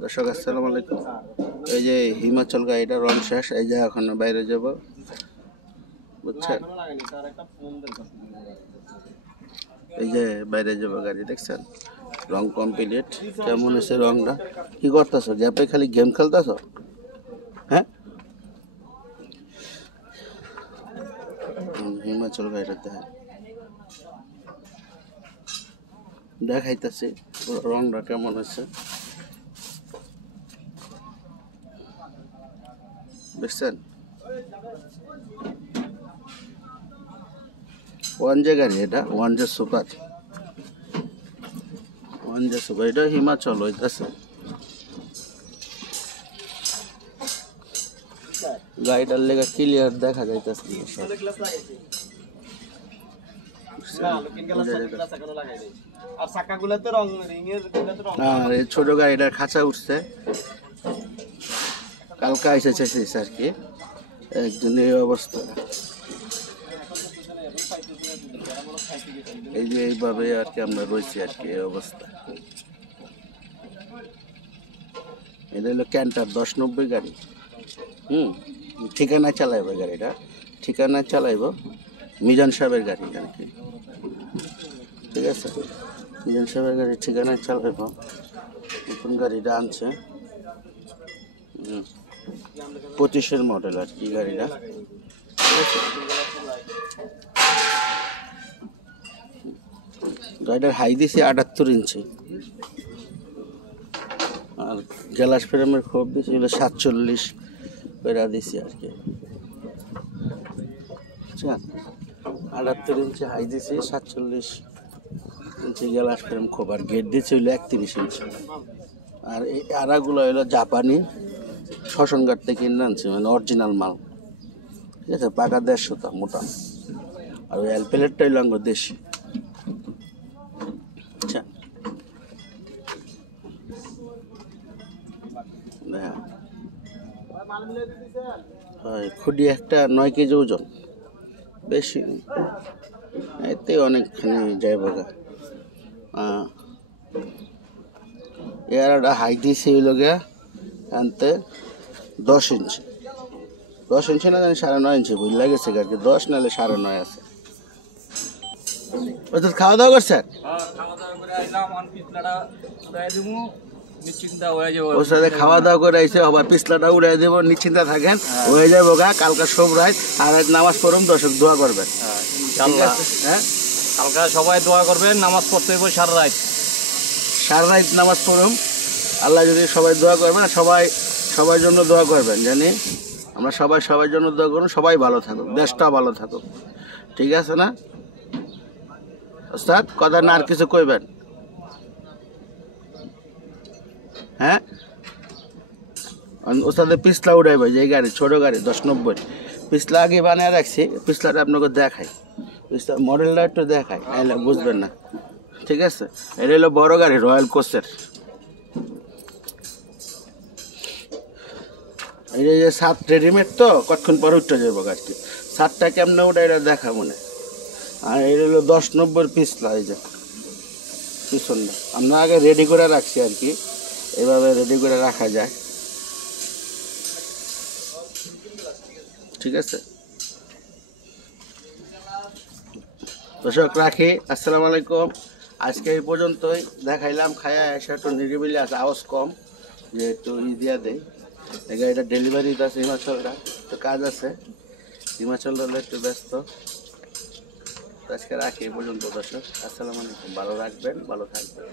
দর্শক আসসালামু আলাইকুম। এই যে হিমাচল গাড়িটা রং শেষ, এই যে এখন বাইরে যাব, বুঝছেন? এই যে বাইরে যাব গাড়ি, দেখছেন রং কমপ্লিট। কেমন হয়েছে রংটা? কি করতেছ? গ্যাপে খালি গেম খেলতেছ? হ্যাঁ, হিমাচল গাড়িটা দেখাইতেছি রংটা কেমন হয়েছে, দেখছেন? ওয়ান জে গাড়ি, এটা ওয়ান জে সুপার, এটা হিমাচল হইতেছে। গাড়িটার লেগে ক্লিয়ার দেখা যাইতেছে। আর এই ছোট গাড়িটার খাঁচা উঠছে, কালকা এসেছে আর কি। একদিন এই অবস্থা, এই যে এইভাবে আর কি আমরা রয়েছি আর কি, এই অবস্থা। এটা হলো ক্যান্টার 1090 গাড়ি। ঠিকানায় চালাইব গাড়িটা, ঠিকানায় চালাইব। মিজান সাহেবের গাড়ি আর কি, ঠিক আছে? মিজান সাহেবের গাড়ি ঠিকানায় চালাইব। নতুন গাড়িটা আনছে, 25-এর মডেল আর কি গাড়িটা। গাড়িটার হাই দিয়েছি 78 ইঞ্চি, আর গ্লাস ফ্রেমের খোপ দিয়েছি হলো 47 বেড়া দিয়েছি আর কি। 78 ইঞ্চি হাই দিয়েছি, 47 ইঞ্চি গ্লাস ফ্রেম খোপ, আর গেট দিয়েছি হলো 31 ইঞ্চি। আর এই আড়াগুলো হলো জাপানি শ্মশানঘাট থেকে কিনে আনছি, মানে অরিজিনাল মাল, ঠিক আছে? পাকা 150টা মোটা। আর ওই এল প্লেটটাই হলো দেশি। আচ্ছা, খুঁটি একটা 9 কেজি ওজন, বেশি এতে অনেকখানি যায় বোঝা। এর হাইট দিয়েছি হইল গিয়া আনতে 10 ইঞ্চি, 10 ইঞ্চি না জানি 9.5 ইঞ্চি বুঝ লাগেছে আর কি, 10 নাহলে 9.5 আছে। খাওয়া দাওয়া করছেন? খাওয়া দাওয়া করে আইসে, আবার পিছলাটা উড়াই দেবো, নিশ্চিন্তা থাকেন, হয়ে যাবো গা। কালকা সব রাত আর নামাজ পড়ুন, দর্শক দোয়া করবেন। হ্যাঁ, কালকা সবাই দোয়া করবেন, নামাজ পড়তে হইব সারা রাত নামাজ পড়ুন। আল্লাহ যদি সবাই দোয়া করবেন, সবার জন্য দোয়া করবেন, জানি আমরা সবার জন্য দোয়া করুন। সবাই ভালো থাকুক, দেশটা ভালো থাকুক, ঠিক আছে না ওস্তাদ? কথা না আর কিছু কইবেন? হ্যাঁ, ওস্তাদের পিছলা উড়াইবে, যে গাড়ি ছোট গাড়ি 1090 পিছলা আগে বানিয়ে রাখছি। পিছলাটা আপনাকে দেখাই, পিছলা মডেলটা একটু দেখাই, নাহলে বুঝবেন না, ঠিক আছে? এটা হলো বড় গাড়ি, রয়্যাল কোচের। এই যে সাত রেডিমেড, তো কতক্ষণ পর উঠতে যাবো গাছটি। সাতটা কেমনে ওটা এটা দেখা মনে। আর এটা হলো 1090 পিছলা, এই যে পিছনটা আমরা আগে রেডি করে রাখছি আর কি, এভাবে রেডি করে রাখা যায়, ঠিক আছে? দর্শক রাখি, আসসালামু আলাইকুম। আজকে এই পর্যন্তই দেখাইলাম। খায়া এসে একটু নিরিবিলি আছে, আওয়াজ কম, যে একটু দিয়া দেয়। এটা ডেলিভারি আছে হিমাচলটা, তো কাজ আছে, হিমাচল হলে একটু ব্যস্ত। আজকে রাখি এই পর্যন্ত দর্শক, আসসালামু আলাইকুম। ভালো রাখবেন, ভালো থাকবেন।